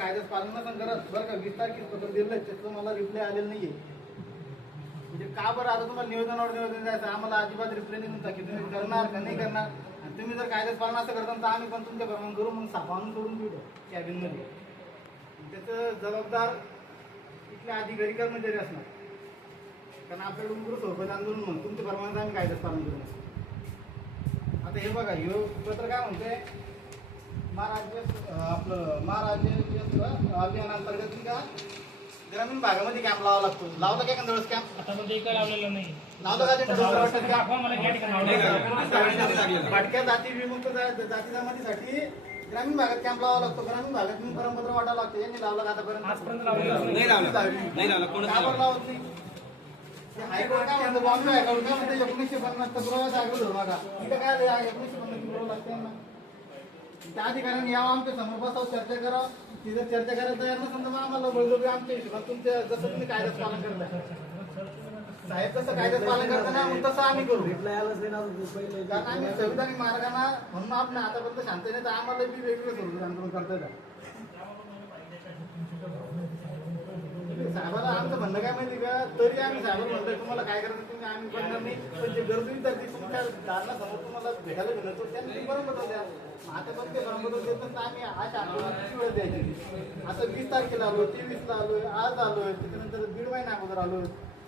कायद्याच पालन पण करा बरं का वीस तारखेस पत्र दिलं त्याचं मला रिप्लाय आलेलं नाहीये म्हणजे का बरं आता तुम्हाला नियोजन निवेदन द्यायचं आम्हाला अजिबात रिप्लाय की तुम्ही करणार का नाही करणार आणि तुम्ही जर पालन असं करता आम्ही पण तुमच्या प्रमाण करू मग सांभाळून करून देऊ कॅबिन मध्ये त्याच जबाबदार इथल्या आधी घरी कर्मचारी असणार कारण आपल्याकडून करू तो आण म्हणून तुमच्या परवानगी आम्ही कायदेस पालन करू आता हे बघा हे पत्र काय म्हणते महाराज आपलं महाराज अभियाना अंतर्गत ग्रामीण भागामध्ये कॅम्प लावा लागतो काय कॅम्प लावलेला नाही जाती जमातीसाठी ग्रामीण भागात कॅम्प लागतो ग्रामीण भागात परंपरा वाटाव लागतो का आता लावत नाही म्हणजे बॉम्बे म्हणजे एकोणीसशे पन्नास चालू धरू मागा काय एकोणीसशे पन्नास ग्राहक लागते त्या ठिकाणी यावं आमच्या समोर बसाव चर्चा करा तिथे चर्चा करायला तयार नसेल मग आम्हाला बोल आमच्या की आमच्या जसं तुम्ही कायद्याच पालन साहेब तसं सा कायद्यात पालन करताना तसं आम्ही करू आम्ही संविधानिक मार्गाना म्हणून आपण आतापर्यंत शांत नाही तर आम्हाला मी वेगळं करू शकतो आंदोलन काय माहिती का तरी आम्ही झालो म्हणतोय तुम्हाला काय करायचं करणार आम्ही नाही पण ती तुम्ही दारणा समोर तुम्हाला भेटायला भेटत तर त्यांनी ब्रामपत्र द्याल आता नक्की ब्रामपुटक आम्ही अशा वेळ द्यायची आता वीस तारखेला आलो तेवीस आलोय आज आलोय त्याच्यानंतर महिना अगोदर आलोय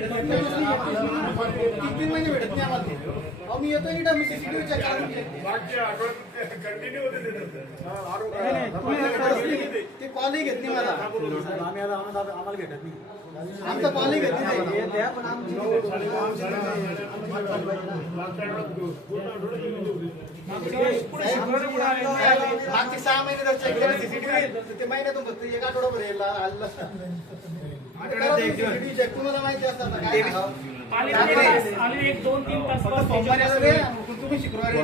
ਕਿੰਨੇ ਮਹੀਨੇ ਬਿਟਤਿਆ ਮਾਦੂ ਅਮ ਮੈਂ ਇਹ ਤਾਂ ਹੀ ਕਿਹਾ ਸੀ ਕਿ ਉਹ ਚੱਲ ਗਿਆ ਮਾਰ ਕੇ ਅਟੋਡਾ ਕੰਟੀਨਿਊ ਹੋਦੇ ਰਹੇ ਸਰ ਹਾਂ ਆਹੋ ਨੀ ਨੀ ਤੁਹੇ ਗੱਲ ਨਹੀਂ ਕੀਤੀ ਕੀ ਕਾਲ ਨਹੀਂ ਕੀਤੀ ਮਾਦੂ ਨਾਮ ਆਨੰਦ ਆਮਲ ਬਿਟਤ ਨਹੀਂ ਹਾਂ ਤਾਂ ਕਾਲ ਹੀ ਕੀਤੀ ਤੇ ਇਹ ਤੇ ਪਰ ਅਮ ਜੀ ਕੰਮ ਸਾਡਾ ਮਤਲਬ ਪੂਰਾ ਡੋੜੀ ਵਿੱਚ ਮਤਲਬ ਪੂਰਾ ਡੋੜੀ ਵਿੱਚ ਮਤਲਬ ਸਾਹਮਣੇ ਰੱਖ ਕੇ ਸੀਟੀ ਵੀ ਸੀ ਮਹੀਨੇ ਤੋਂ ਬਸ ਇੱਕ ਅਟੋਡਾ ਬਰਿਆ ਲੱਲ तुम्हाला माहिती एक दोन तीन तुम्ही शुक्रवारी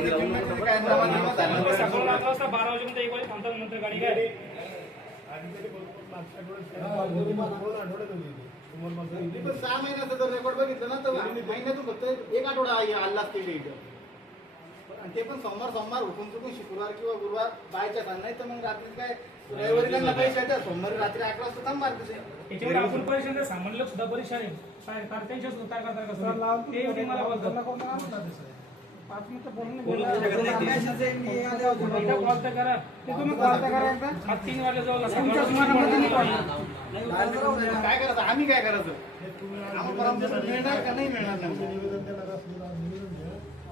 सहा महिन्याचा रेकॉर्ड बघितलं ना तर आम्ही महिन्यातून फक्त एक आठवडा हल्ला इथं आणि ते पण सोमवार सोमवार उठून तुम्ही शुक्रवार किंवा गुरुवार बाहेरच्या नाही तर मग रात्री काय ड्रायव्हरी पैसे सोमवारी रात्री आठ वाजता थांबणार पाच मिनिट नाही काय करायचं आम्ही काय करायचं मिळणार नाही मिळणार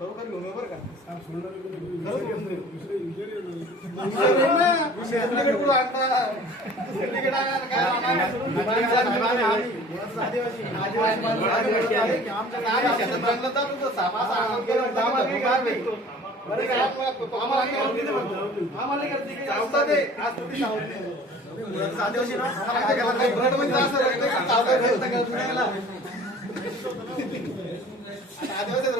कौकरी आदिवासी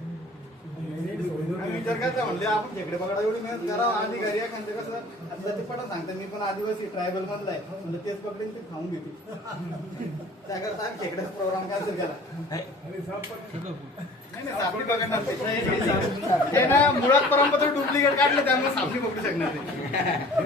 विचार करायचा म्हणजे आपण झेकडे पकडा एवढी मेहनत करा आधी घरी कसं ते पण सांगते मी पण आदिवासी ट्रायबल मधला आहे म्हणजे तेच पकडे खाऊन घेते त्याकरता झेकड्याचा प्रोग्राम काय असेल त्याला साखळी बघतो मुळात पर्यंत डुप्लिकेट काढले त्यामुळे साखळी पकडू शकणार